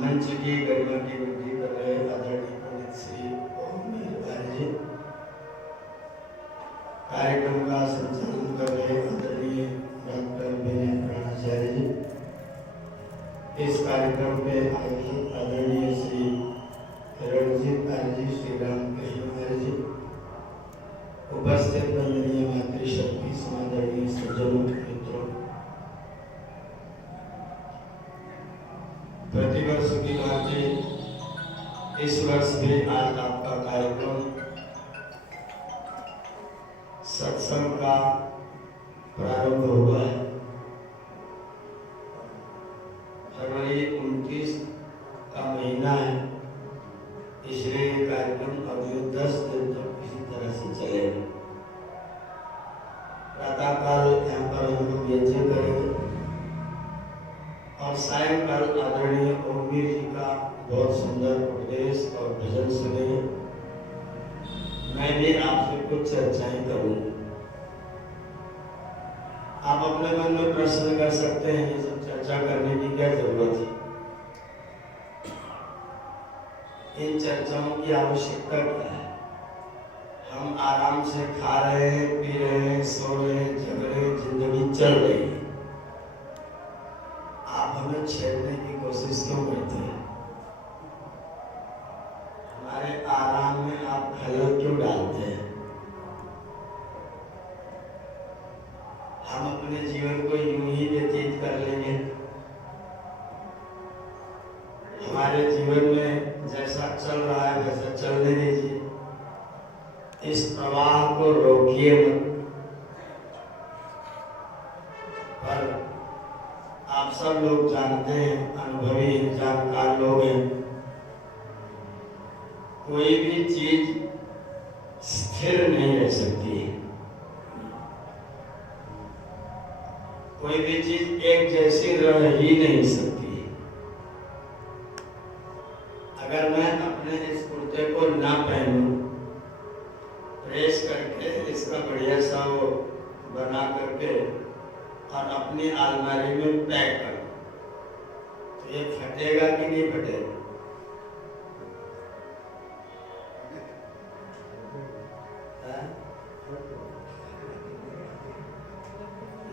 मंच की गरिमा की वृद्धि कर रहे आदरणीय पंडित श्री ओम मेहरबानी जी, कार्यक्रम का संचालन कर रहे आदरणीय डॉक्टर विनय प्राणाचार्य जी, इस कार्यक्रम के आयोजक आदरणीय श्री रणजीत आर्य जी, श्री रामकृष्ण आर्य जी, उपस्थित वंदनीय मातृशक्ति समादरणीय सज्जनों मित्रों, प्रतिवर्ष की भांति इस वर्ष भी आज आपका कार्यक्रम सत्संग का प्रारंभ हुआ है। फरवरी 29 का महीना है, इसलिए ये कार्यक्रम अगले 10 दिन तक इसी तरह से चलेगा। प्रातःकाल यहाँ पर हम लोग यज्ञ करेंगे और सायंकाल आदरणीय ओमवीर जी का बहुत सुंदर उपदेश और भजन सुनेंगे। मैं भी आपसे कुछ चर्चाएं करूंगा। आप अपने मन में प्रश्न कर सकते हैं, ये सब चर्चा करने की क्या जरूरत है, इन चर्चाओं की आवश्यकता क्या है। हम आराम से खा रहे हैं, पी रहे हैं, सो रहे हैं, जग रहे हैं, जिंदगी चल रही है, आप हमें छेड़ने की कोशिश क्यों करते हैं? हमारे आराम में आप खलल क्यों डालते हैं? हम अपने जीवन को यूं ही व्यतीत कर लेंगे। हमारे जीवन में जैसा चल रहा है वैसा चलने दीजिए, इस प्रवाह को रोकिए मत। पर आप सब लोग जानते हैं, अनुभवी जानकार लोग हैं, कोई भी चीज स्थिर नहीं रह सकती है, कोई भी चीज एक जैसी रह ही नहीं सकती है। अगर मैं अपने इस कुर्ते को ना पहनूं, प्रेस करके इसका बढ़िया सा वो बना करके और अपनी अलमारी में पैक कर, तो ये फटेगा कि नहीं फटेगा?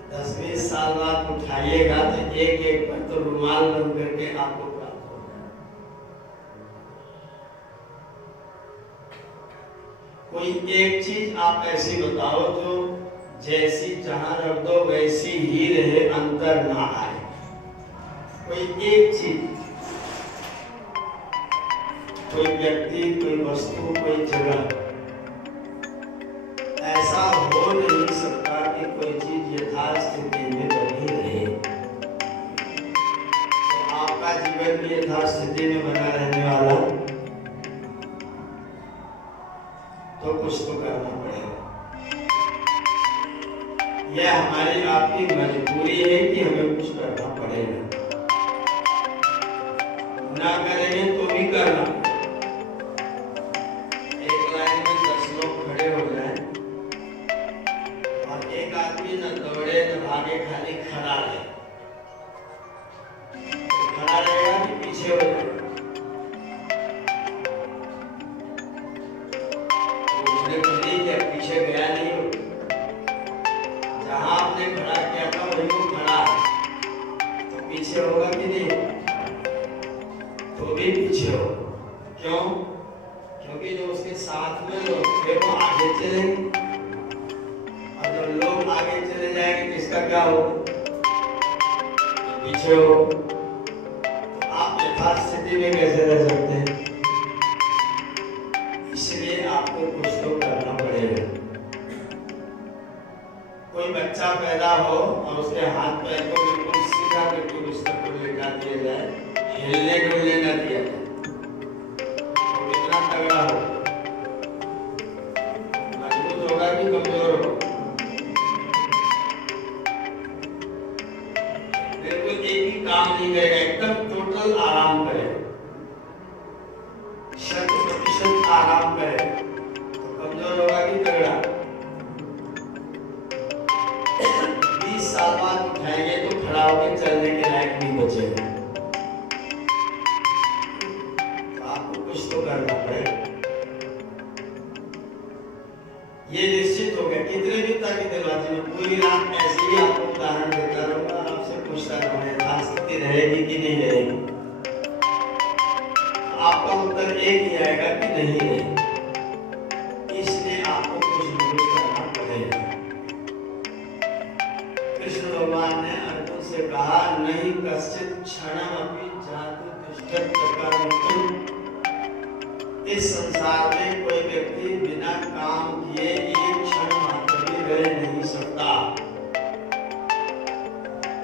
10-20 साल बाद उठाइएगा तो एक एक पर तो रुमाल बन करके आपको प्राप्त होगा। कोई एक चीज आप ऐसी बताओ जो जैसी जहां रख दो वैसी ही रहे, अंतर ना आए। कोई एक चीज, कोई व्यक्ति, कोई वस्तु, कोई जगह ऐसा हो नहीं सकता कि कोई चीज यथास्थिति में बनी रहे। तो आपका जीवन भी यथास्थिति में बना रहने वाला, तो कुछ तो करना पड़ेगा। यह हमारी आपकी मजबूरी है कि हमें कुछ करना पड़ेगा। ना करेंगे तो भी करना। एक लाइन में 10 लोग खड़े हो जाए और एक आदमी न दौड़े न भागे, खाली खड़ा रहे, तो खड़ा रहेगा कि पीछे हो जाएगा? उसने तो नहीं किया, पीछे गया नहीं हो। जहां आपने खड़ा किया था वही वो खड़ा है, तो पीछे होगा कि नहीं? तो भी पीछे हो। क्यों? क्योंकि जो उसके साथ में लोग थे वो आगे चलेंगे, और जब लोग आगे चले जाएंगे तो इसका क्या होगा? पीछे हो, आप यथार्थ स्थिति में कैसे रह सकते हैं? इसलिए आपको कुछ तो करना पड़ेगा। कोई बच्चा पैदा हो और उसके हाथ पैर को बिल्कुल सीधा करके बिस्तर पर लेटा दिया जाए, हिलने डुलने न दिया जाए, तो कितना तगड़ा हो, मजबूत होगा कि कमजोर हो? बिल्कुल एक ही काम नहीं करेगा, एकदम टोटल आराम करे, 100% आराम करे, तो कमजोर होगा कि तगड़ा? 20 साल बाद उठाएंगे तो खड़ा होकर चलने के लायक नहीं बचेगा। तो आपको कुछ तो करना पड़ेगा। ये निश्चित हो गया। कितने भी ताकतबाजी में पूरी रात ऐसे ही आपको उदाहरण देता रहूंगा, आपसे पूछता रहूंगा यथास्थिति रहेगी कि नहीं रहेगी। आपका उत्तर एक ही आएगा कि नहीं रहेगी। इसलिए आपको कुछ न कुछ करना पड़ेगा। कृष्ण भगवान ने अर्जुन से कहा, नहीं कश्चित क्षणमपि जातु तिष्ठत् कर्मकुं। इस संसार में कोई व्यक्ति बिना काम किए एक क्षण मात्र भी रह नहीं सकता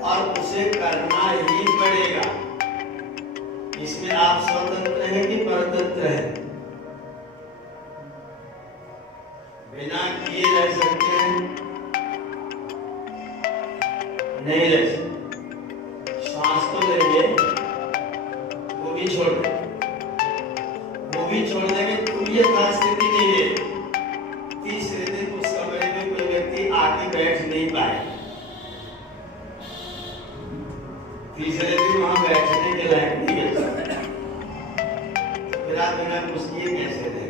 और उसे करना ही पड़ेगा। इसमें आप स्वतंत्र हैं कि परतंत्र हैं? बिना किए रह सकते हैं? नहीं रह सकते। श्वास तो लेंगे, वो भी छोड़ देंगे, वो भी छोड़ देंगे, तो ये स्थिति नहीं है। तीसरे दिन उस कमरे में कोई व्यक्ति आके बैठ नहीं पाए, तीसरे दिन वहां बैठने के लायक नहीं है। फिर आप बिना कुछ किए कैसे रहे?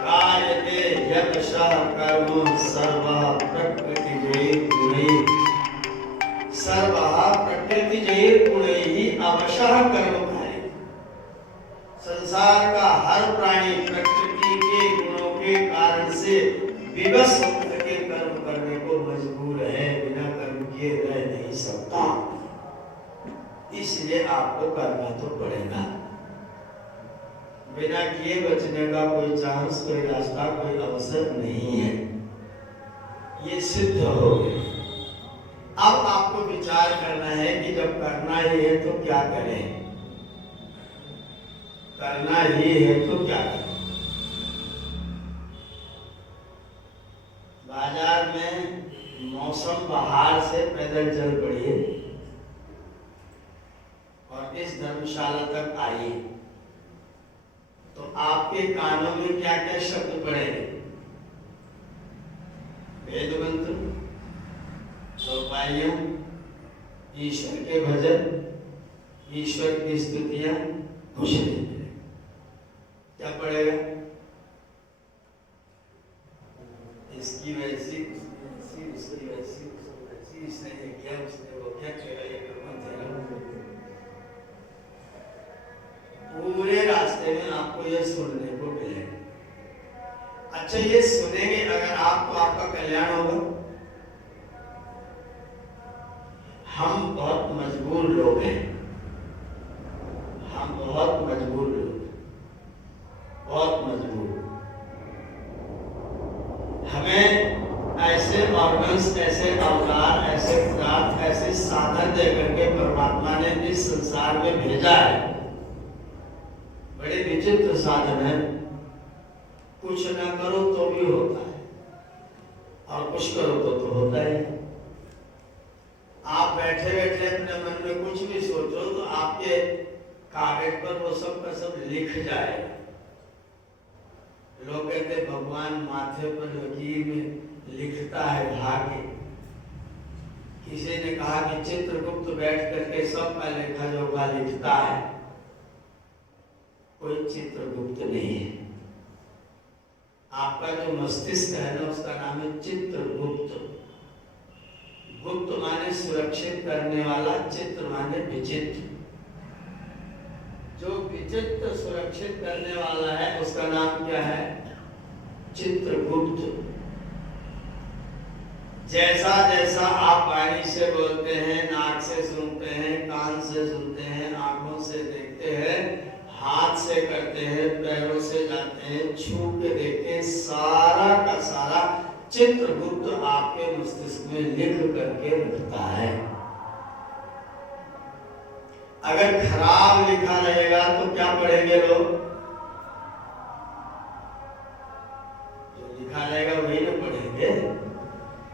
कार्यते यतशः कर्म सर्वः प्रकृतिजैः गुणैः, सर्वः प्रकृतिजैः गुणैः अवशः कर्मकारी। संसार का हर प्राणी प्रकृति के गुणों के कारण से विवश होकर के कर्म करने को मजबूर है, बिना कर्म किए रह नहीं सकता। इसलिए आपको करना तो पड़ेगा। बिना किए बचने का कोई चांस, कोई रास्ता, कोई अवसर नहीं है। ये सिद्ध हो गया। अब आपको विचार करना है कि जब करना ही है तो क्या करें? करना ही है तो क्या करें? बाजार में मौसम बहार से पैदल चल पड़िए और इस धर्मशाला तक आइए, तो आपके कानों में क्या क्या शब्द पड़ेंगे? वेद मंत्र, चौपाइयों, ईश्वर के भजन, ईश्वर की स्तुतियां, कुछ नहीं। क्या पड़ेगा? इसकी वैसी, उसकी वैसी, इसने ये किया, उसने वो क्या किया, ये पूरे रास्ते में आपको ये सुनने को मिलेगा। अच्छा, ये सुनेंगे अगर आप, तो आपका कल्याण होगा। हम बहुत मजबूर लोग हैं, हम बहुत मजबूर लोग, बहुत मजबूर। हमें ऐसे ऑर्गन्स, ऐसे अवतार, ऐसे पदार्थ, ऐसे साधन देकर के परमात्मा ने इस संसार में भेजा है। बड़े विचित्र साधन है। कुछ ना करो तो भी होता है और कुछ करो तो होता है। आप बैठे बैठे अपने मन में कुछ भी सोचो तो आपके कागज पर वो सब का सब लिख जाएगा। लोग कहते भगवान माथे पर लकीर में लिखता है भाग्य। किसी ने कहा कि चित्रगुप्त बैठ करके सबका लेखा जोखा लिखता है। कोई चित्रगुप्त नहीं है। आपका जो मस्तिष्क है ना, उसका नाम है चित्रगुप्त। गुप्त माने सुरक्षित करने वाला, चित्र माने विचित्र। जो विचित्र सुरक्षित करने वाला है उसका नाम क्या है? चित्रगुप्त। जैसा जैसा आप वाणी से बोलते हैं, नाक से से सुनते हैं, कान से सुनते हैं, आंखों से देखते हैं, हाथ से करते हैं, पैरों से जाते हैं, छू के देखते हैं, सारा का सारा चित्रगुप्त आपके मस्तिष्क में लिख करके रखता है। अगर खराब लिखा रहेगा तो क्या पढ़ेंगे लोग? जो लिखा रहेगा वही ना पढ़ेंगे।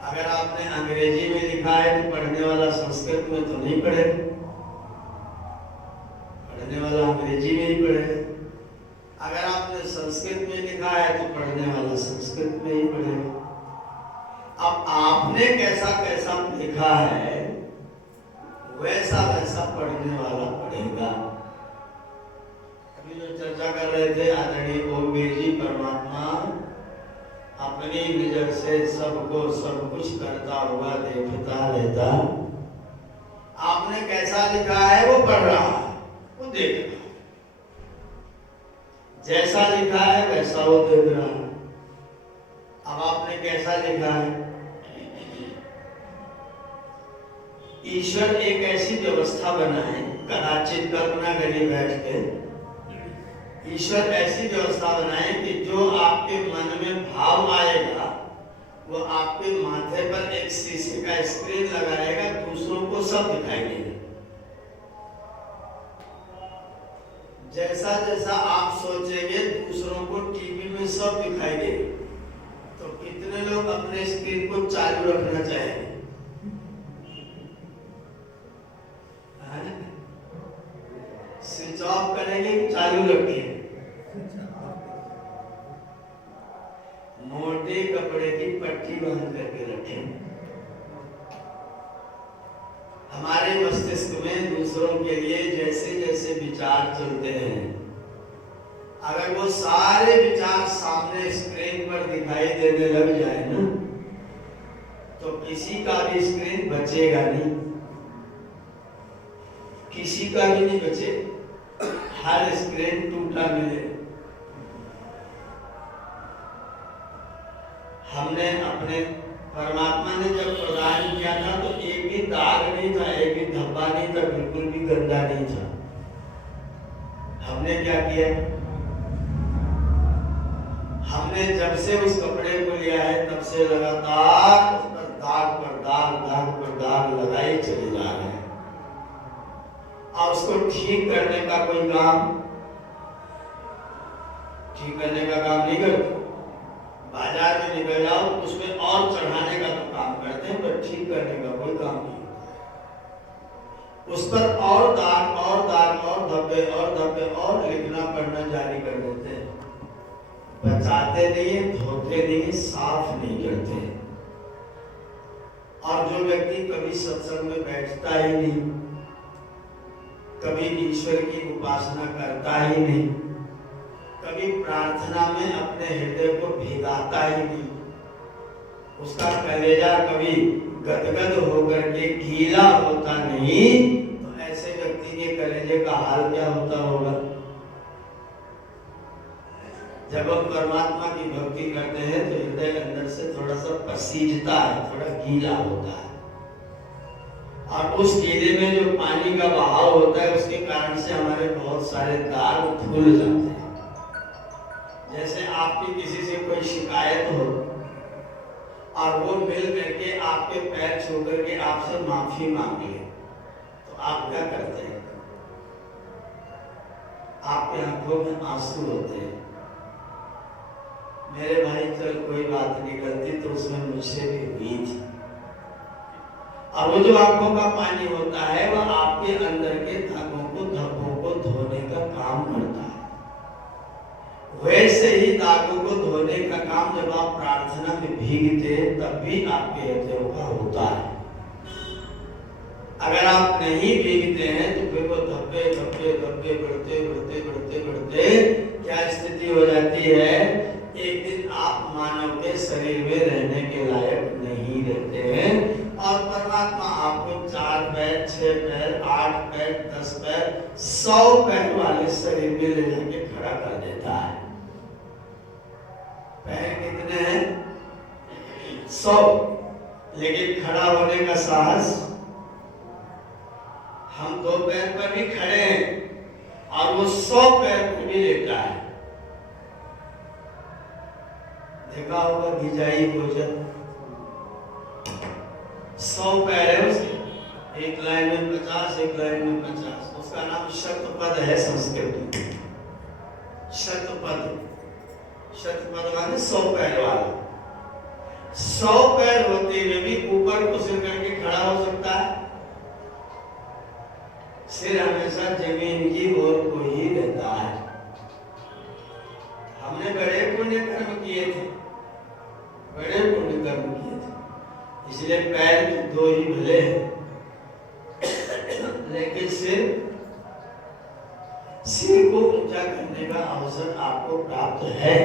अगर आपने अंग्रेजी में लिखा है तो पढ़ने वाला संस्कृत में तो नहीं पढ़ेगा, पढ़ने वाला अंग्रेजी में ही पढ़ेगा। अगर आपने संस्कृत में लिखा है तो पढ़ने वाला संस्कृत में ही पढ़ेगा। अब आपने कैसा कैसा लिखा है वैसा वैसा पढ़ने वाला पढ़ेगा। अभी जो चर्चा कर रहे थे आदरणीय ओमवीर जी, परमात्मा अपनी नजर से सबको सब कुछ करता हुआ देखता रहता। आपने कैसा लिखा है वो पढ़ रहा है, वो देख रहा है, जैसा लिखा है वैसा वो देख रहा है। अब आपने कैसा लिखा है? ईश्वर एक ऐसी व्यवस्था बनाए, कदाचित कल्पना करिए बैठ के, ईश्वर ऐसी व्यवस्था बनाए कि जो आपके मन में भाव आएगा वो आपके माथे पर एक शीशे का स्क्रीन लगाएगा, दूसरों को सब दिखाई देगा। जैसा जैसा आप सोचेंगे दूसरों को टीवी में सब दिखाई देगा। तो कितने लोग अपने स्क्रीन को चालू रखना चाहेंगे? स्विच ऑफ करेंगे कि चालू रखेंगे? मोटे कपड़े की पट्टी बांध करके रखें। हमारे मस्तिष्क में दूसरों के लिए जैसे जैसे विचार चलते हैं, अगर वो सारे विचार सामने स्क्रीन पर दिखाई देने लग जाए ना, तो किसी का भी स्क्रीन बचेगा नहीं, किसी का भी नहीं बचे, हर स्क्रीन टूटा मिले। हमने अपने परमात्मा ने जब प्रदान किया था तो एक भी दाग नहीं था, एक भी धब्बा नहीं था, बिल्कुल भी गंदा नहीं था। हमने क्या किया? हमने जब से उस कपड़े को लिया है तब से लगातार उस पर दाग पर दाग, दाग पर दाग लगाए चले जा रहे हैं। और उसको ठीक करने का कोई काम, ठीक करने का काम नहीं करते। बाजार में निकल जाओ तो उसमें और चढ़ाने का तो काम करते हैं, पर ठीक करने का कोई काम नहीं। उस पर और दाग और दाग और धब्बे और लिखना पढ़ना जारी कर देते हैं। बचाते नहीं, धोते नहीं, साफ नहीं करते। और जो व्यक्ति कभी सत्संग में बैठता ही नहीं, कभी ईश्वर की उपासना करता ही नहीं, कभी प्रार्थना में अपने हृदय को भिगाता ही नहीं, उसका कलेजा कभी गदगद होकर के गीला होता नहीं, तो ऐसे व्यक्ति के कलेजे का हाल क्या होता होगा? जब हम परमात्मा की भक्ति करते हैं तो हृदय अंदर से थोड़ा सा पसीजता है, थोड़ा गीला होता है। और उस गीले में जो पानी का बहाव होता है उसके कारण से हमारे बहुत सारे दाग धुल जाते हैं। जैसे आपकी किसी से कोई शिकायत हो और वो मिल करके आपके पैर छू करके आपसे माफी मांग ले, तो आप क्या करते हैं? आपके आंखों में आंसू होते हैं। मेरे भाई चल कोई बात नहीं, गलती तो उसमें मुझसे भी हुई थी। और वो जो आंखों का पानी होता है वह आपके अंदर के दागों को, धब्बों को धोने का काम करता है। वैसे ही दागों को धोने का काम जब आप प्रार्थना में भीगते हैं तब भी आपके हृदय का होता है। अगर आप नहीं भीगते हैं तो फिर वो धब्बे धब्बे धब्बे बढ़ते बढ़ते बढ़ते बढ़ते क्या स्थिति हो जाती है? एक दिन आप मानव के शरीर में रहने के लायक नहीं रहते हैं और परमात्मा आपको 4 पैर, 6 पैर, 8 पैर, 10 पैर, 100 पैर वाले शरीर में ले जाके खड़ा कर देता है। पैर कितने हैं? 100, लेकिन खड़ा होने का साहस हम 2 पैर पर भी खड़े हैं और वो 100 पैर पर भी लेटा है। देखा होगा गिजाई भोजन, 100 पैर है उसके, एक लाइन में 50, एक लाइन में 50। उसका नाम शतपद है संस्कृत में। शतपद, शतपद माने 100 पैर वाला। 100 पैर होते हुए भी ऊपर को सिर करके खड़ा हो सकता है। सिर हमेशा जमीन की ओर को ही रहता है। हमने बड़े पुण्य कर्म किए थे, बड़े पुण्य कर्म किए थे, इसलिए पैर 2 ही भले हैं, लेकिन सिर को ऊंचा करने का अवसर आपको प्राप्त है।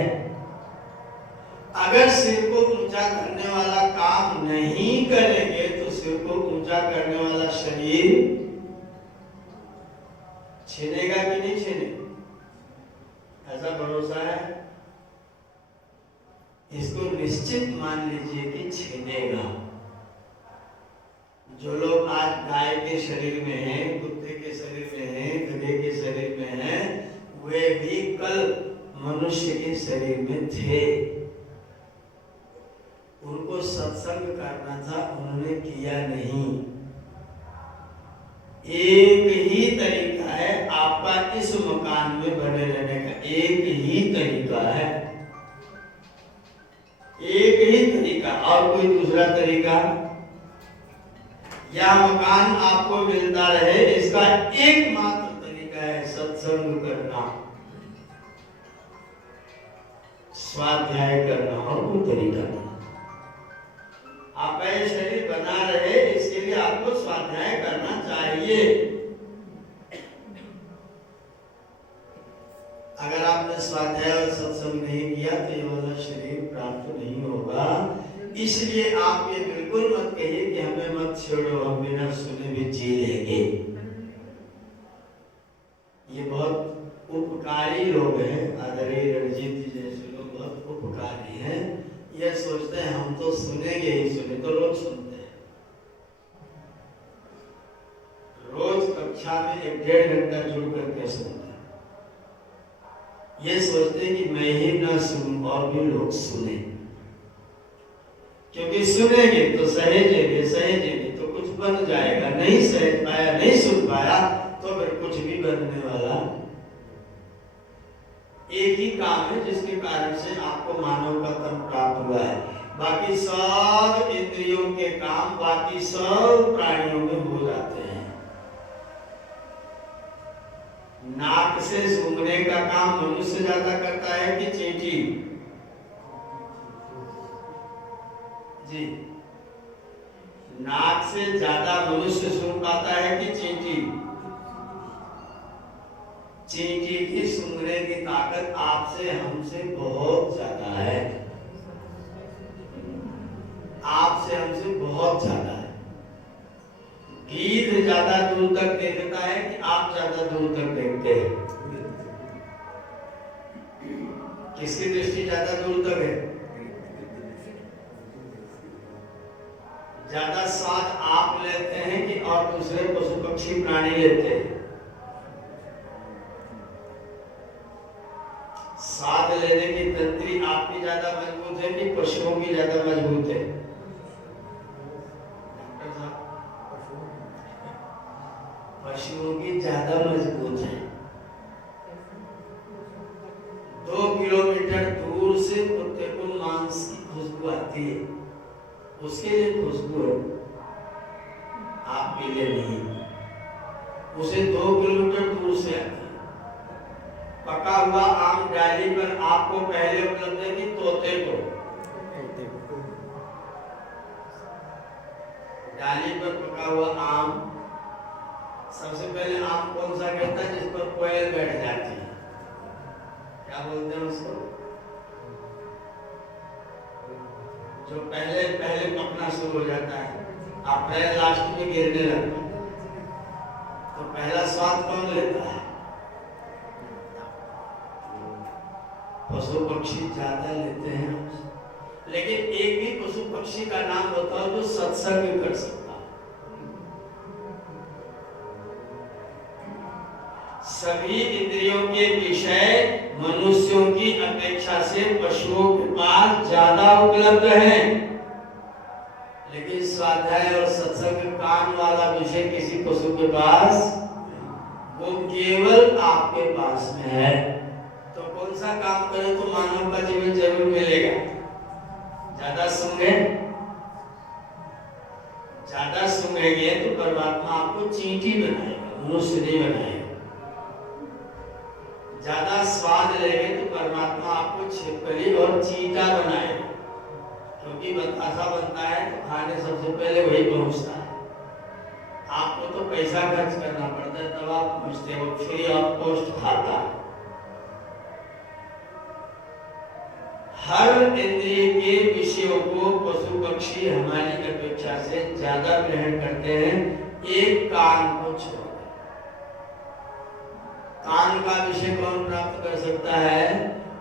अगर सिर को ऊंचा करने वाला काम नहीं करेंगे तो सिर को ऊंचा करने वाला शरीर छीनेगा कि नहीं छीनेगा? ऐसा भरोसा है? इसको निश्चित मान लीजिए कि छीनेगा। जो लोग आज गाय के शरीर में हैं, कुत्ते के शरीर में हैं, गधे के शरीर में हैं, वे भी कल मनुष्य के शरीर में थे। उनको सत्संग करना था, उन्होंने किया नहीं। एक ही तरीका है आपका इस मकान में बने रहने का, एक ही तरीका है, एक ही तरीका, और कोई दूसरा तरीका या मकान आपको मिलता रहे, इसका एकमात्र तरीका है सत्संग करना, स्वाध्याय करना, और कोई तरीका नहीं। आपका ये शरीर बना रहे इसके लिए आपको स्वाध्याय करना चाहिए। अगर आपने स्वाध्याय और सत्संग नहीं किया तो ये वाला शरीर प्राप्त नहीं होगा। इसलिए आप ये बिल्कुल मत कहिए कि हमें मत छोड़ो, हम बिना सुने भी जी लेंगे। ये बहुत उपकारी लोग हैं, आदरणीय रणजीत जी जैसे लोग बहुत उपकारी हैं। ये सोचते हैं हम तो सुनेंगे ही सुने, तो लोग सुनते हैं। रोज कक्षा में 1-1.5 घंटा जुड़ करके सुनते हैं। ये सोचते हैं कि मैं ही ना सुनूं और भी लोग सुने, क्योंकि सुनेंगे तो सहेजेंगे, सहेजेंगे तो कुछ बन जाएगा, नहीं सहेज पाया, नहीं सुन पाया तो फिर कुछ भी बनने वाला। एक ही काम है जिसके कारण से आपको मानव का तन प्राप्त हुआ है। बाकी सब इंद्रियों के काम बाकी सब प्राणियों में हो जाते हैं। नाक से सूंघने का काम मनुष्य ज्यादा करता है कि चींटी? जी, नाक से ज्यादा मनुष्य सूंघ पाता है कि चींटी? चींटी की सूंघने की ताकत आपसे हमसे बहुत ज्यादा है, आपसे हमसे बहुत ज्यादा है। गीध ज्यादा दूर तक देखता है कि आप ज्यादा दूर तक देखते हैं? किसकी दृष्टि ज्यादा दूर तक है? ज्यादा स्वाद आप लेते हैं कि और दूसरे पशु पक्षी प्राणी लेते हैं? स्वाद लेने की तंत्री आपकी ज्यादा मजबूत है कि पशुओं की ज्यादा मजबूत है? डॉक्टर साहब, पशुओं की ज्यादा मजबूत है। 2 किलोमीटर दूर से कुत्ते को मांस की खुशबू आती है, उसके लिए खुशबू है, आपके लिए नहीं। उसे 2 किलोमीटर दूर से आती है। पका हुआ आम डाली पर आपको पहले उपलब्ध है कि तोते को? डाली पर पका हुआ आम सबसे पहले आम कौन सा कहता है? जिस पर कोयल बैठ जाती है, क्या बोलते हैं उसको? जो पहले पहले पकना शुरू हो जाता है, अप्रैल लास्ट में गिरने लगता है, तो पहला स्वाद कौन लेता है? पशु पक्षी ज्यादा लेते हैं। लेकिन एक भी पशु पक्षी का नाम बताओ जो सत्संग कर सकता है। सभी इंद्रियों के विषय मनुष्यों की अपेक्षा से पशुओं के पास ज्यादा उपलब्ध हैं, लेकिन स्वाध्याय और सत्संग कान वाला विषय किसी पशु के पास, वो केवल आपके पास में है। तो कौन सा काम करें तो मानव का जीवन जरूर मिलेगा? ज्यादा सुनेंगे तो परमात्मा आपको चींटी बनाएगा, मनुष्य नहीं बनाएगा। ज्यादा स्वाद लेंगे तो परमात्मा आपको छिपकली और चींटा बनाएगा, क्योंकि बतासा बनता है तो खाने सबसे पहले वही पहुंचता है। आपको तो पैसा खर्च करना पड़ता है तब आप पहुंचते हो, फ्री ऑफ कॉस्ट खाता है। हर इंद्रिय के विषयों को पशु पक्षी हमारी अपेक्षा से ज्यादा ग्रहण करते हैं, एक कान को छोड़। कान का विषय कौन प्राप्त कर सकता है?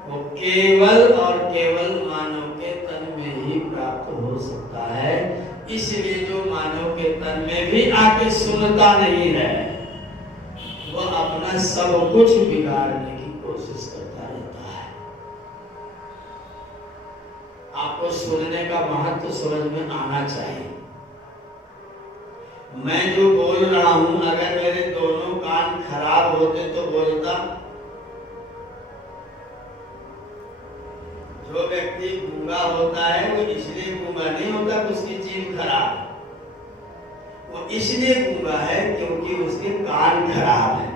वो केवल और केवल मानव के तन में ही प्राप्त हो सकता है। इसलिए जो मानव के तन में भी आके सुनता नहीं है, वो अपना सब कुछ बिगाड़ने की कोशिश करता रहता है। आपको सुनने का महत्व समझ में आना चाहिए। मैं जो बोल रहा हूं, अगर मेरे दोनों कान खराब होते तो बोलता। जो व्यक्ति गूंगा होता है वो इसलिए गूंगा नहीं होता कि उसकी जीभ खराब है, वो इसलिए गूंगा है क्योंकि उसके कान खराब है।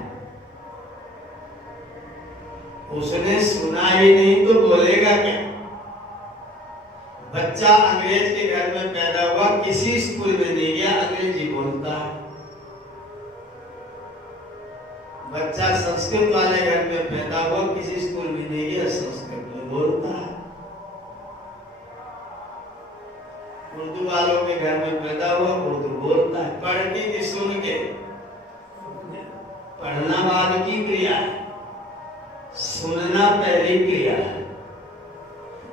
उसने सुना ही नहीं तो बोलेगा क्या? बच्चा अंग्रेज के घर में पैदा हुआ, किसी स्कूल में नहीं गया, अंग्रेजी बोलता है। बच्चा संस्कृत वाले घर में पैदा हुआ, किसी स्कूल में नहीं गया, संस्कृत में बोलता है। उर्दू वालों के घर में पैदा हुआ, उर्दू बोलता है। पढ़ के कि सुन के? पढ़ना बाद की क्रिया है, सुनना पहली क्रिया है।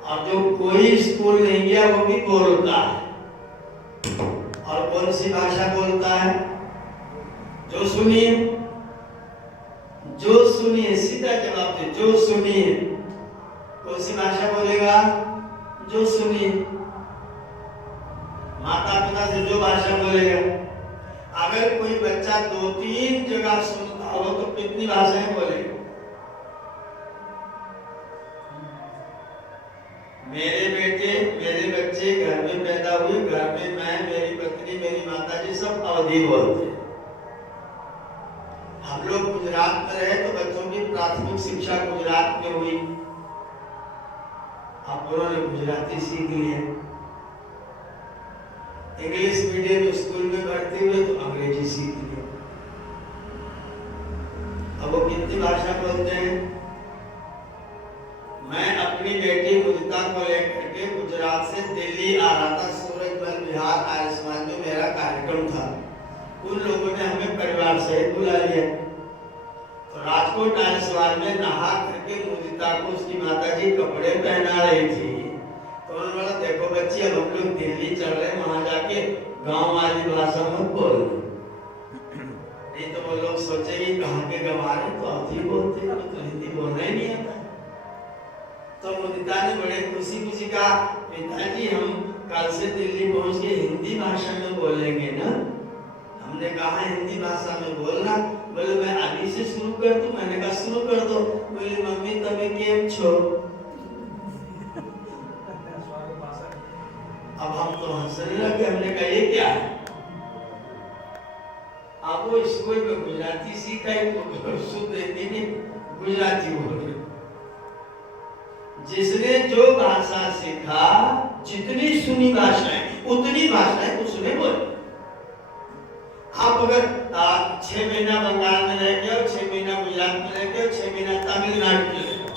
और जो कोई स्कूल नहीं गया वो भी बोलता है। और कौन सी भाषा बोलता है? जो सुनिए, जो सुनिए, सीधा जवाब दे, जो सुनिए। कौन सी भाषा बोलेगा? जो सुनिए। माता पिता से जो भाषा बोलेगा। अगर कोई बच्चा 2-3 जगह सुनता हो तो कितनी भाषाएं बोलेगा? मेरे बेटे, मेरे बच्चे घर में पैदा हुए, घर में मैं, मेरी पत्नी, मेरी माताजी सब अवधी बोलते हैं। हम लोग गुजरात में रहे तो बच्चों की प्राथमिक शिक्षा गुजरात में हुई। आप लोगों ने गुजराती सीख लिया। इंग्लिश मीडियम स्कूल में पढ़ते हुए तो अंग्रेजी सीख लिया। अब वो कितनी भाषा बोलते हैं? मैं अपनी बेटी मुदिता को लेकर के गुजरात से दिल्ली आ रहा था। सूरजमल बिहार आर्य समाज में मेरा कार्यक्रम था। उन लोगों ने हमें परिवार सहित बुला लिया। तो राजकोट आर्य समाज में नहा करके मुदिता को उसकी माताजी कपड़े पहना रही थी। तो उन्होंने बोला, देखो बच्ची, अब हम लोग दिल्ली चल रहे हैं, वहां जाके गांव वाली भाषा में बोल, नहीं तो वो लोग सोचेंगे कहाँ के गंवार तो अवधी बोलते हैं, तो हिंदी बोलना ही नहीं आता। तो मुदिता ने बड़े खुशी कहा, पिताजी हम कल से दिल्ली पहुंच के हिंदी भाषा में बोलेंगे ना। हमने कहा हिंदी भाषा में बोलना। बोले मैं अभी से शुरू कर दूं? मैंने कहा शुरू कर दो। बोले मम्मी तमे केम छो? अब हम तो हंसने लगे। हमने कहा ये क्या है? अब वो स्कूल में गुजराती सीखा है तो शुद्ध हिंदी नहीं गुजराती बोल रहे। जिसने जो भाषा सीखा, जितनी सुनी भाषाएं उतनी भाषाएं उसने बोली। आप अगर 6 महीना बंगाल में रह गए, 6 महीना गुजरात में रह गए, 6 महीना तमिलनाडु में रह गए,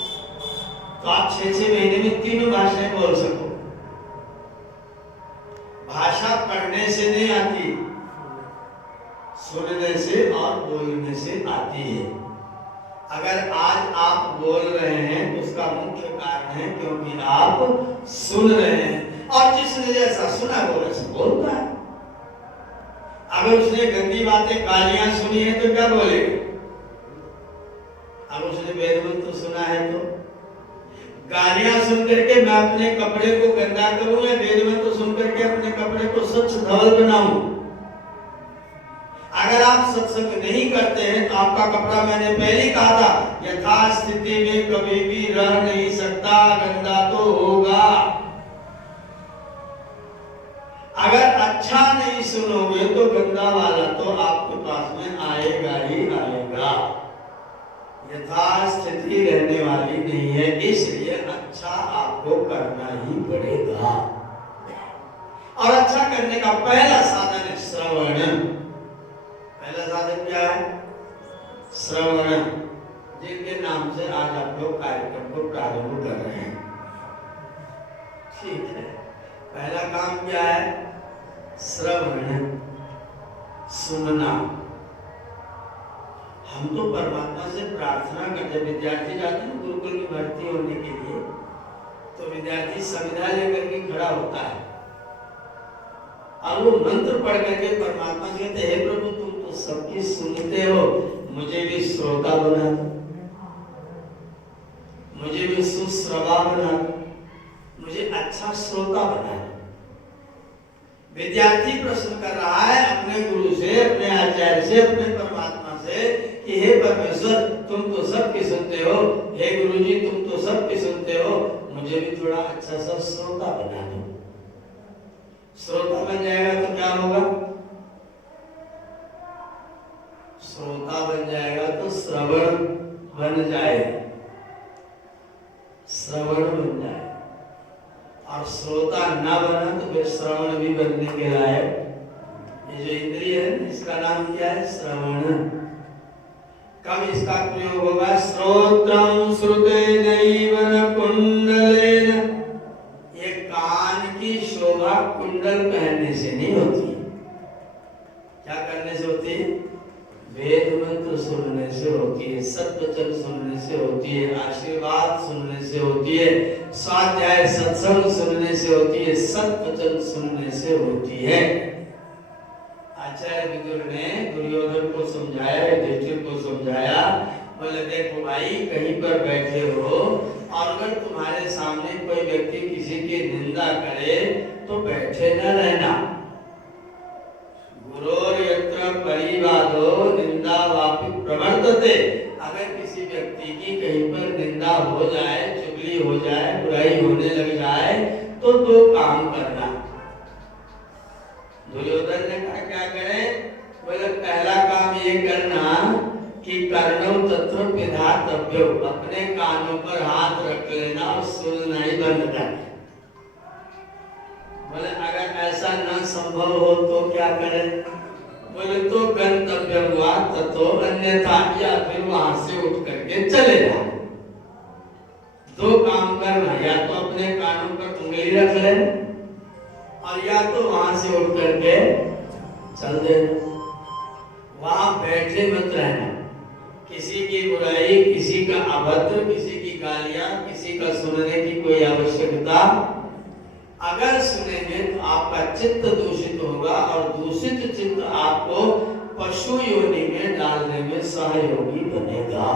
तो आप 6-6 महीने में तीनों भाषाएं बोल सको। भाषा पढ़ने से नहीं आती, सुनने से और बोलने से आती है। अगर आज आप बोल रहे हैं तो उसका मुख्य कारण है क्योंकि आप सुन रहे हैं, और जिसने जैसा सुना वो वैसा बोलता है। अगर उसने गंदी बातें गालियां सुनी है तो क्या बोलेगा? अब उसने वेद मंत्र सुना है तो गालियां सुन करके मैं अपने कपड़े को गंदा करूं या वेद मंत्र सुन करके अपने कपड़े को स्वच्छ धवल बनाऊं? अगर आप सत्संग नहीं करते हैं तो आपका कपड़ा, मैंने पहले कहा था, यथास्थिति में कभी भी रह नहीं सकता, गंदा तो होगा। अगर अच्छा नहीं सुनोगे तो गंदा वाला तो आपके पास में आएगा ही आएगा। यथास्थिति रहने वाली नहीं है, इसलिए अच्छा आपको करना ही पड़ेगा। और अच्छा करने का पहला साधन है श्रवण। पहला साधन क्या है? श्रवण, जिनके नाम से आज आप लोग कार्यक्रम को प्रारंभ कर रहे हैं। ठीक है, पहला काम क्या है? श्रवण, सुनना। हम तो परमात्मा से प्रार्थना करते, विद्यार्थी जाते हैं गुरुकुल में भर्ती होने के लिए, तो विद्यार्थी संविधा लेकर के खड़ा होता है और वो मंत्र पढ़ करके परमात्मा से कहते हैं, हे प्रभु तुम तो सबकी सुनते हो, मुझे भी श्रोता बना दो, मुझे भी सुश्रवा बना दो, मुझे अच्छा श्रोता बना दो। विद्यार्थी प्रश्न कर रहा है अपने गुरु से, अपने आचार्य से, अपने परमात्मा से कि हे परमेश्वर तुम तो सबकी सुनते हो, हे गुरुजी तुम तो सबकी सुनते हो, मुझे भी थोड़ा अच्छा सा श्रोता बना दो। श्रोता बन जाएगा तो क्या होगा? श्रोता बन जाएगा तो श्रवण बन जाएगा, श्रवण बन जाएगा। और श्रोता ना बना तो फिर श्रवण भी बनने के लायक। ये जो इंद्रिय है इसका नाम क्या है? श्रवण। कब इसका प्रयोग होगा? श्रोत्रम श्रुतेनैव न कुंडलेन। ये कान की शोभा कुंडल पहनने से नहीं होती। क्या करने से होती है? वेद मंत्र सुनने से होती है, सत्वचन सुनने से होती है, आशीर्वाद सुनने से होती है, स्वाध्याय सत्संग सुनने से होती है, सत्वचन सुनने से होती है। आचार्य विदुर ने दुर्योधन को समझाया, युधिष्ठिर को समझाया, बोले देखो भाई कहीं पर बैठे हो और अगर तुम्हारे सामने कोई व्यक्ति किसी की निंदा करे तो बैठे न रहना। गुरोर यत्र परिवादो निंदा वापि प्रवर्तते। अगर किसी व्यक्ति की कहीं पर निंदा हो जाए, चुगली हो जाए, बुराई होने लग जाए तो दो काम करना। दुर्योधन ने कहा क्या करें? बोले पहला काम ये करना कि कर्णौ तत्र पिधातव्यो, अपने कानों पर हाथ रख लेना और सुनना ही बंद कर। बोले अगर ऐसा न संभव हो तो क्या करें? बोले तो गंतव्य हुआ ततो अन्यथा, या फिर वहां से उठ करके चले जाओ। दो काम करना, या तो अपने कानों पर उंगली रख लेना और या तो वहां से उठ करके चल देना। वहां बैठे मत रहना। किसी की बुराई, किसी का अभद्र, किसी की गालियां, किसी का सुनने की कोई आवश्यकता। अगर सुनेंगे तो आपका चित्त दूषित होगा और दूषित चित्त आपको पशु योनि में डालने में सहयोगी बनेगा।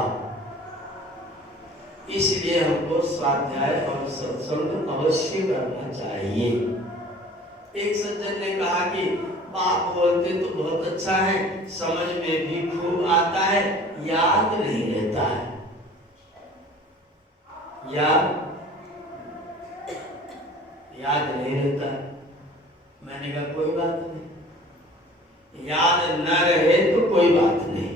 इसलिए हमको स्वाध्याय और सत्संग अवश्य करना चाहिए। एक सज्जन ने कहा कि बाप बोलते तो बहुत अच्छा है, समझ में भी खूब आता है, याद नहीं रहता है। याद नहीं रहता है। मैंने कहा कोई बात नहीं, याद न रहे तो कोई बात नहीं।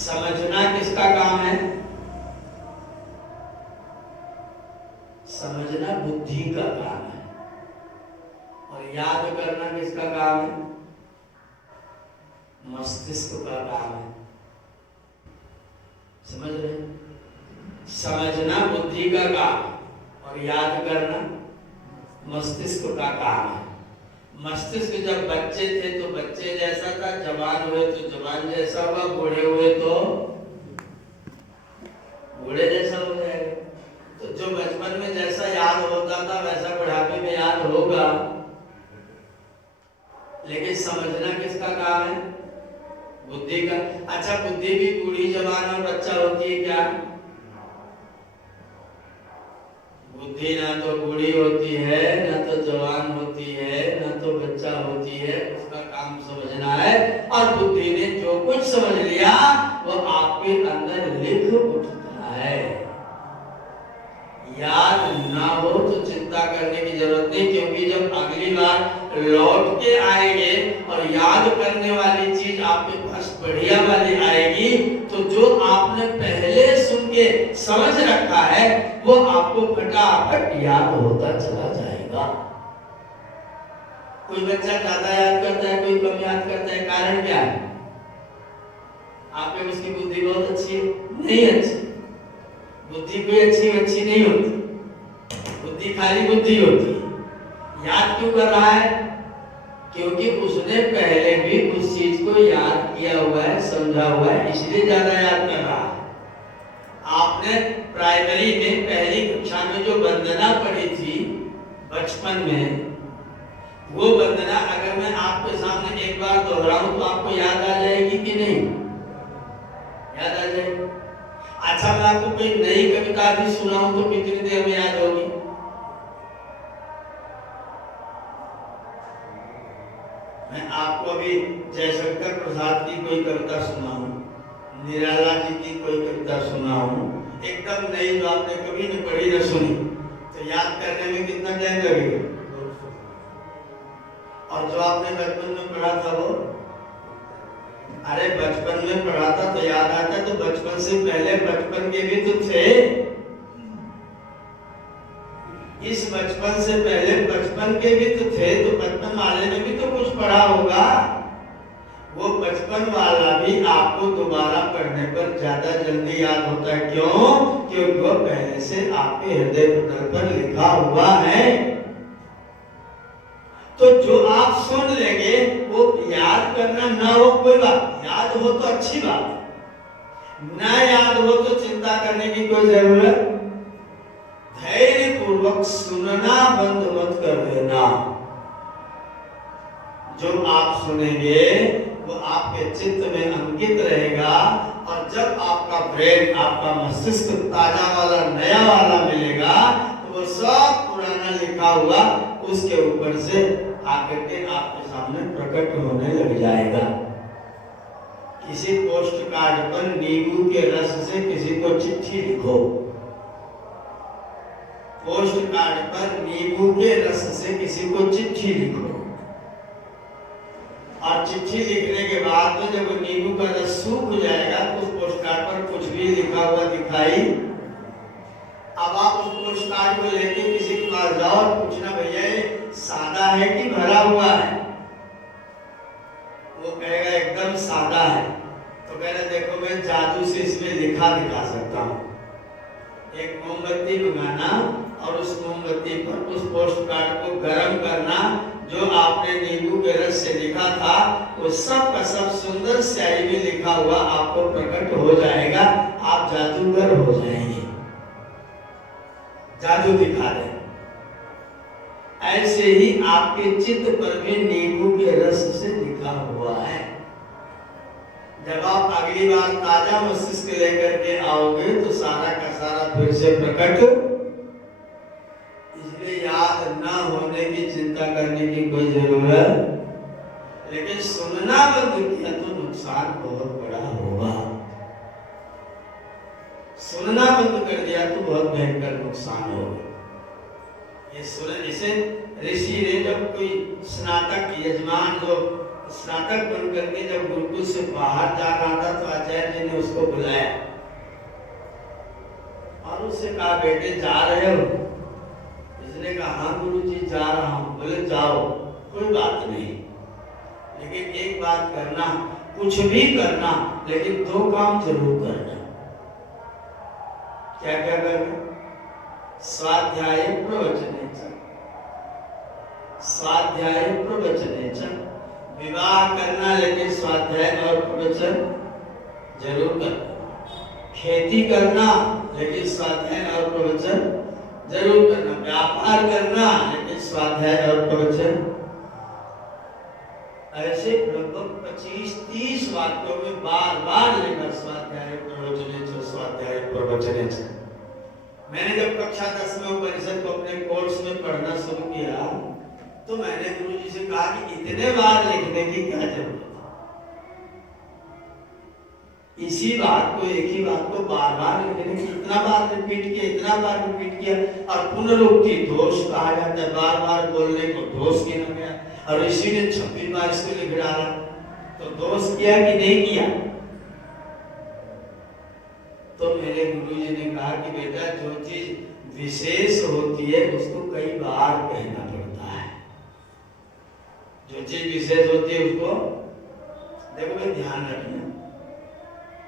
समझना किसका काम है? समझना बुद्धि का काम है। और याद करना किसका काम है? मस्तिष्क का काम है। समझ रहे? समझना बुद्धि का काम और याद करना मस्तिष्क का काम है। मस्तिष्क जब बच्चे थे तो बच्चे जैसा था, जवान हुए तो जवान जैसा हुआ, बूढ़े हुए तो बूढ़े जैसा हो जाएगा। तो जो बचपन में जैसा याद होता था वैसा बुढ़ापे में याद होगा। लेकिन समझना किसका काम है? बुद्धि का। अच्छा, बुद्धि भी बूढ़ी जवान और बच्चा होती है क्या? बुद्धि ना तो बूढ़ी होती है, ना तो जवान होती है, ना तो बच्चा होती है। उसका काम समझना है, और बुद्धि ने जो कुछ समझ लिया वो आपके अंदर लिख उठता है। याद ना हो तो चिंता करने की जरूरत नहीं, क्योंकि जब अगली बार लौट के आएंगे और याद करने वाली चीज आपके पास बढ़िया वाली आएगी, तो जो आपने पहले सुन के समझ रखा है वो आपको फटाफट याद होता चला जाएगा। कोई बच्चा ज्यादा याद करता है, कोई कम याद करता है, कारण क्या है? आप में उसकी बुद्धि बहुत अच्छी है, नहीं अच्छी। बुद्धि कोई अच्छी नहीं होती, बुद्धि खाली बुद्धि होती है। याद क्यों कर रहा है? क्योंकि उसने पहले भी उस चीज को याद किया हुआ है, समझा हुआ है, इसलिए ज्यादा याद कर रहा है। आपने प्राइमरी में पहली कक्षा में जो वंदना पढ़ी थी बचपन में, वो वंदना अगर मैं आपके सामने एक बार दोहराऊं तो आपको याद आ जाएगी कि नहीं? याद आ जाएगी। अच्छा, मैं आपको कोई नई कविता भी सुनाऊं तो कितनी देर में याद होगी? मैं आपको अभी जयशंकर प्रसाद की कोई कविता सुनाऊं, निराला जी की कोई कविता सुनाऊं, एकदम नई जो आपने कभी न पढ़ी न सुनी, तो याद करने में कितना टाइम लगेगा? और जो आपने बचपन में पढ़ा था वो, अरे बचपन में पढ़ा था तो याद आता, तो बचपन से पहले बचपन के भी तो थे। इस बचपन से पहले बचपन के भी तो थे, तो बचपन वाले ने भी तो कुछ पढ़ा होगा। वो बचपन वाला भी आपको दोबारा पढ़ने पर ज्यादा जल्दी याद होता है। क्यों? क्योंकि वो पहले से आपके हृदय पटल पर लिखा हुआ है। तो जो आप सुन लेंगे वो याद करना ना हो कोई बात, याद हो तो अच्छी बात, ना याद हो तो चिंता करने की कोई जरूरत। धैर्य पूर्वक सुनना बंद मत कर देना। जो आप सुनेंगे वो आपके चित्त में अंकित रहेगा, और जब आपका ब्रेन, आपका मस्तिष्क ताजा वाला नया वाला मिलेगा तो वो सब पुराना लिखा हुआ उसके ऊपर से आकर के आपके सामने प्रकट होने लग जाएगा। किसी पोस्ट कार्ड पर नींबू के रस से किसी को चिट्ठी लिखो, पोस्ट कार्ड पर नींबू के रस से किसी को चिट्ठी लिखो, और चिट्ठी लिखने के बाद में जब नींबू का रस सूख जाएगा तो उस पोस्ट कार्ड पर कुछ भी लिखा हुआ दिखाई। अब आप उस पोस्ट कार्ड को लेके किसी के पास जाओ और पूछना, भैया ये सादा है कि भरा हुआ है? वो कहेगा एकदम सादा है। तो कहना, देखो मैं जादू से इसमें लिखा दिखा सकता हूँ। एक मोमबत्ती मंगाना और उस मोमबत्ती पर उस पोस्ट कार्ड को गर्म करना, जो आपने नींबू के रस से लिखा था वो सब का सब सुंदर स्याही में लिखा हुआ आपको प्रकट हो जाएगा। आप जादूगर हो जाएंगे, जादू दिखा दे। ऐसे ही आपके चित्त पर भी नींबू के रस से लिखा हुआ है। जब आप अगली बार ताजा मस्तिष्क लेकर के आओगे तो सारा का सारा फिर से प्रकट। इसलिए याद ना होने की चिंता करने की कोई जरूरत, लेकिन सुनना बंद किया तो नुकसान बहुत बड़ा होगा। सुनना बंद कर दिया तो बहुत भयंकर नुकसान होगा। इसे ऋषि ने, जब कोई स्नातक यजमान जो स्नातक बन करके जब गुरुकुल से बाहर जा रहा था तो आचार्य जी ने उसको बुलाया और उससे कहा, बेटे जा रहे हो? उसने कहा, हाँ गुरुजी जा रहा हूँ। बोले, जाओ, कोई बात नहीं, लेकिन एक बात करना, कुछ भी करना लेकिन दो काम जरूर करना। क्या क्या करना? स्वाध्याय प्रवचने च, स्वाध्याय प्रवचने च। विवाह करना लेकिन स्वाध्याय और प्रवचन जरूर करना। खेती करना लेकिन स्वाध्याय और प्रवचन जरूर करना। व्यापार करना लेकिन स्वाध्याय और प्रवचन। ऐसे लगभग 25-30 वाक्यों में बार बार लेकर स्वाध्याय प्रवचने। मैंने जब कक्षा 10 में उपनिषद को अपने कोर्स में पढ़ना शुरू किया तो मैंने गुरु जी से कहा कि इतने बार लिखने की क्या जरूरत है, इसी बात को, एक ही बात को बार बार लिखने की, इतना बार रिपीट किया और पुनरुक्ति दोष कहा जाता है, बार बार बोलने को दोष गिना गया और इसी ने 26 बार इसको लिख डाला, तो दोष किया कि नहीं किया। तो मेरे गुरुजी ने कहा कि बेटा जो चीज विशेष होती है उसको कई बार कहना पड़ता है, जो चीज विशेष होती है उसको देखो भाई ध्यान रखना।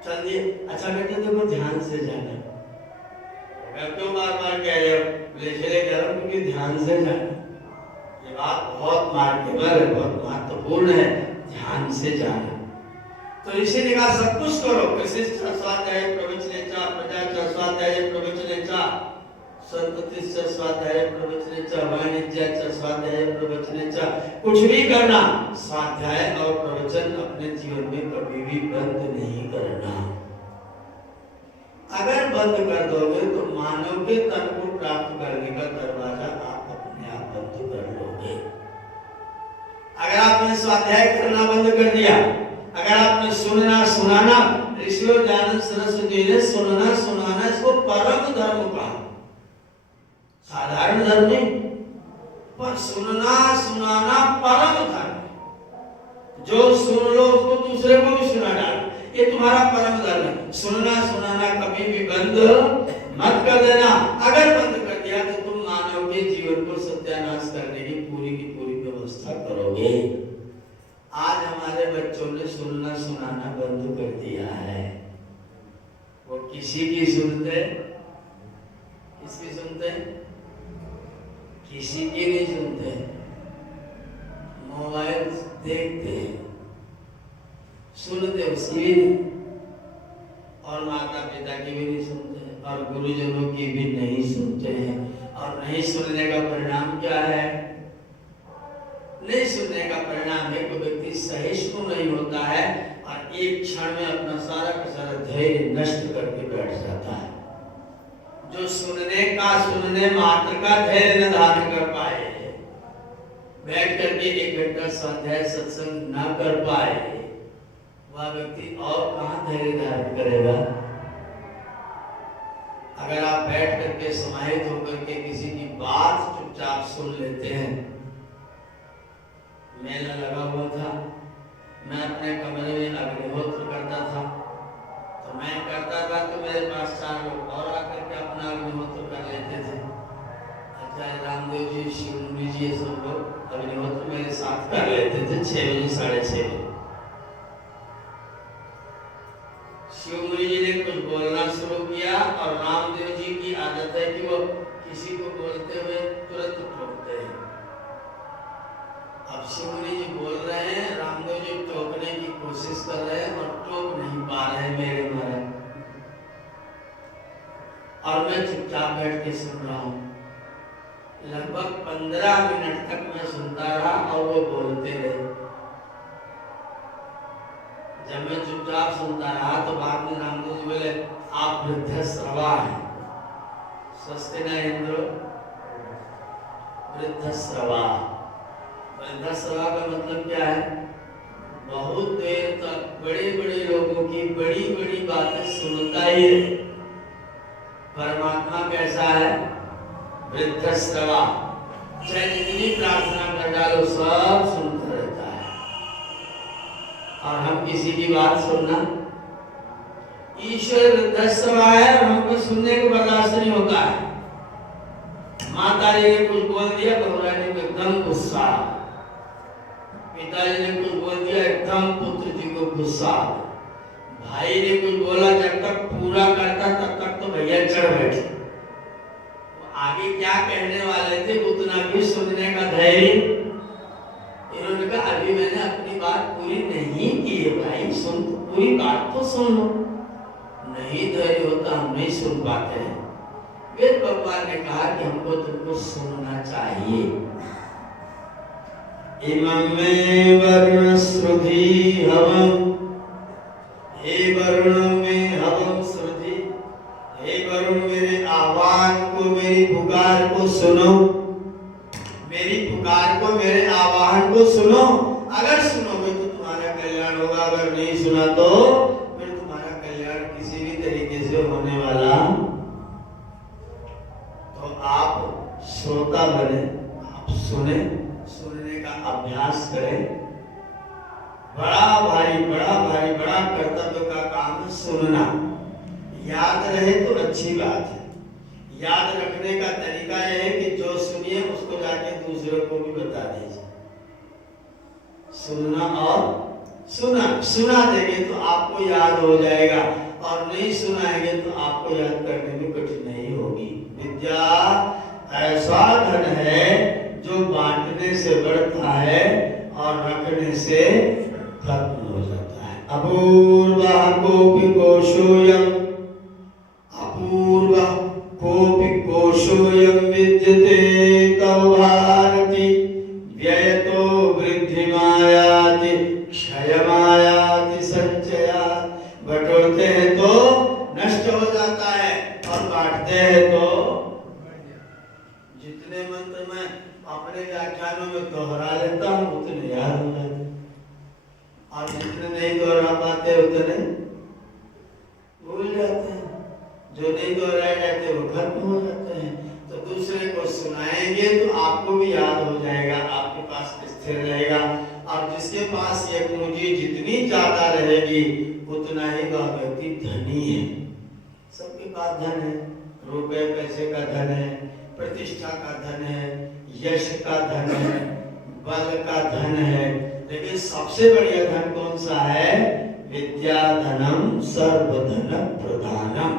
चलिए अच्छा बेटा देखो ध्यान से जाना, क्यों बार बार कह रहे हो, इसलिए कह रहा हूं क्योंकि ध्यान से जाना ये बात बहुत मार्केबल है, बहुत महत्वपूर्ण है, ध्यान से जाना। तो इसी ने कहा सब कुछ करो, विशिष्ट स्वाध्याय प्रवचनेचा, प्रजा स्वाध्याय प्रवचनेचा, संतति स्वाध्याय प्रवचनेचा, वाणिज्य स्वाध्याय प्रवचनेचा, कुछ भी करना स्वाध्याय और प्रवचन अपने जीवन में कभी भी बंद नहीं करना। अगर बंद कर दोगे तो मानव के तन को प्राप्त करने का दरवाजा आप अपने आप बंद कर लोगे। अगर आपने स्वाध्याय करना बंद कर दिया, अगर आपने सुनना सुनाना, ऋषियों दयानंद सरस्वती ने सुनना सुनाना इसको परम धर्म कहा, साधारण धर्म नहीं, पर सुनना सुनाना परम धर्म। जो सुन लो उसको दूसरे को भी सुना डालो, ये तुम्हारा परम धर्म है। सुनना सुनाना कभी भी बंद मत कर देना, अगर बंद कर दिया तो तुम मानव के जीवन को सत्यानाश करने की पूरी व्यवस्था करोगे। आज हमारे बच्चों ने सुनना सुनाना बंद कर दिया है, वो किसी की सुनते, किसकी सुनते, किसी की नहीं सुनते, मोबाइल देखते हैं, सुनते उसकी भी नहीं, और माता पिता की भी नहीं सुनते, और गुरुजनों की भी नहीं सुनते हैं। और नहीं सुनने का परिणाम क्या है? नहीं सुनने का परिणाम है कि व्यक्ति सहिष्णु नहीं होता है और एक क्षण में अपना सारा का सारा धैर्य नष्ट करके बैठ जाता है। जो सुनने मात्र का धैर्य न धारण कर पाए, बैठ करके 1 घंटा स्वाध्याय सत्संग न कर पाए, वह व्यक्ति और कहाँ धैर्य धारण करेगा? अगर आप बैठ करके समाहित होकर के किसी की बात चुपचाप सुन लेते हैं। मेला लगा हुआ था, मैं अपने कमरे में अग्निहोत्र करता था, तो मैं करता था तो मेरे पास 4 लोग और आकर के अपना अग्निहोत्र कर लेते थे। अच्छा रामदेव जी, शिवमुनि जी, ये सब लोग अग्निहोत्र मेरे साथ कर लेते थे 6 बजे 6:30 बजे। शिवमुनि जी ने कुछ बोलना शुरू किया और रामदेव जी की आदत है कि वो किसी को बोलते हुए तुरंत टोकते हैं। अब शिवमुनि जी बोल रहे हैं, रामदेव जी टोकने की कोशिश कर रहे हैं और टोक नहीं पा रहे हैं मेरे महाराज, और मैं चुपचाप बैठ के सुन रहा हूँ। लगभग 15 मिनट तक मैं सुनता रहा और वो बोलते रहे। जब मैं चुपचाप सुनता रहा तो बाद में रामदेव जी बोले, आप वृद्धश्रवा हैं, स्वस्ति न इंद्रो वृद्धश्रवा। वृद्धश्रवा का मतलब क्या है? बहुत देर तक बड़े बड़े लोगों की बड़ी बड़ी बातें सुनता ही है। परमात्मा कैसा है? वृद्धश्रवा, चाहे जितनी प्रार्थना कर डालो सब सुनता रहता है। और हम किसी की बात सुनना, ईश्वर वृद्धश्रवा है और हमको सुनने को बर्दाश्त नहीं होता है। माता जी ने कुछ बोल दिया, बहुरा जी को एकदम गुस्सा, पिताजी ने कुछ बोल दिया, एकदम पुत्र जी को गुस्सा, भाई ने कुछ बोला, जब तक पूरा करता तब तक तो भैया चढ़ बैठे। आगे क्या कहने वाले थे उतना भी सुनने का धैर्य। इन्होंने कहा अभी मैंने अपनी बात पूरी नहीं की है भाई, सुन पूरी बात तो सुन लो। नहीं धैर्य होता, हम नहीं सुन पाते हैं। वेद भगवान ने कहा कि हमको तुमको सुनना चाहिए। इमं मे वरुणश्रुधि हवम्, हे वरुण में हवम श्रुधि, हे वरुण मेरे आह्वान को, मेरी पुकार को सुनो, मेरी पुकार को, मेरे आह्वान को सुनो। अगर सुनोगे तो तुम्हारा कल्याण होगा, अगर नहीं सुना तो फिर तुम्हारा कल्याण किसी भी तरीके से होने वाला। तो आप श्रोता बने, आप सुने, सुनने का अभ्यास करें। बड़ा भारी बड़ा कर्तव्य का काम है सुनना। याद रहे तो अच्छी बात है। याद रखने का तरीका यह है कि जो सुनिए उसको जाके दूसरों को भी बता दीजिए। सुनना और सुना देंगे तो आपको याद हो जाएगा, और नहीं सुनाएंगे तो आपको याद करने में कठिनाई होगी। विद्या ऐसा धन है जो बांटने से बढ़ता है और रखने से खत्म हो जाता है। अपूर्वः कोपि कोशोऽयम्, अपूर्वः कोपि कोशोऽयं विद्यते तव भारती, व्ययतो वृद्धिमायाति क्षयमायाति संचयात्। बटोरते हैं तो नष्ट हो जाता है और बांटते हैं तो। जितने मंत्र मैं अपने व्याख्यानों में दोहरा लेता हूँ उतने याद हो जाते, और जितने नहीं दोहरा पाते उतने भूल जाते हैं। जो नहीं दोहराए जाते वो खत्म हो जाते हैं। तो दूसरे को सुनाएंगे तो आपको भी याद हो जाएगा, आपके पास स्थिर रहेगा। और जिसके पास ये पूंजी जितनी ज्यादा रहेगी उतना ही वह व्यक्ति धनी है। सबके पास धन है, रुपए पैसे का धन है, प्रतिष्ठा का धन है, यश का धन है, बल का धन है, लेकिन सबसे बढ़िया धन कौन सा है? विद्या धनम सर्वधन प्रधानम।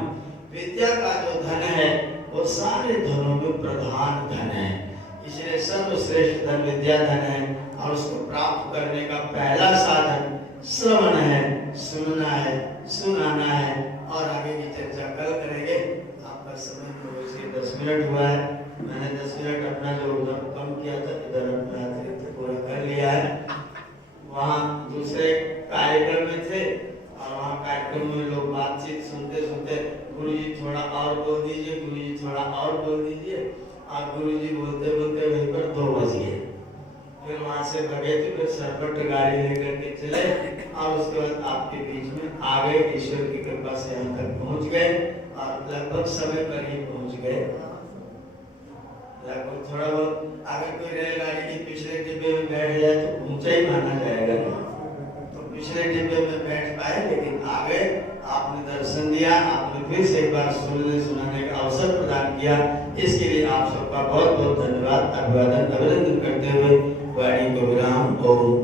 विद्या का जो धन है वो सारे धनों में प्रधान धन है, इसलिए सर्वश्रेष्ठ धन विद्या धन है। और उसको प्राप्त करने का पहला साधन श्रवण है, सुनना है, सुनाना है। और आगे की चर्चा कल करेंगे। आपका समय तो वैसे 10 मिनट हुआ है, मैंने 10 मिनट अपना जो उधर कम किया था इधर अपना अतिरिक्त पूरा कर लिया है। वहाँ दूसरे कार्यक्रम में थे और वहाँ कार्यक्रम में लोग बातचीत सुनते सुनते गुरुजी थोड़ा और बोल दीजिए, गुरुजी थोड़ा और बोल दीजिए, और गुरुजी बोलते बोलते वहीं पर 2 बज गए। फिर वहाँ से भगे थे, फिर सरपट गाड़ी लेकर के चले और उसके बाद आपके बीच में आ गए। ईश्वर की कृपा से यहाँ तक पहुँच गए और लगभग समय पर ही पहुँच गए। लगभग थोड़ा बहुत अगर कोई रेलगाड़ी के पिछले डिब्बे में बैठ जाए तो ऊंचा ही माना जाएगा, तो पिछले डिब्बे में बैठ पाए, लेकिन आ गए। आपने दर्शन दिया, आपने फिर से एक बार सुनने सुनाने का अवसर प्रदान किया, इसके लिए आप सबका बहुत बहुत धन्यवाद, अभिवादन अभिनंदन करते हुए वाणी को विराम। ओम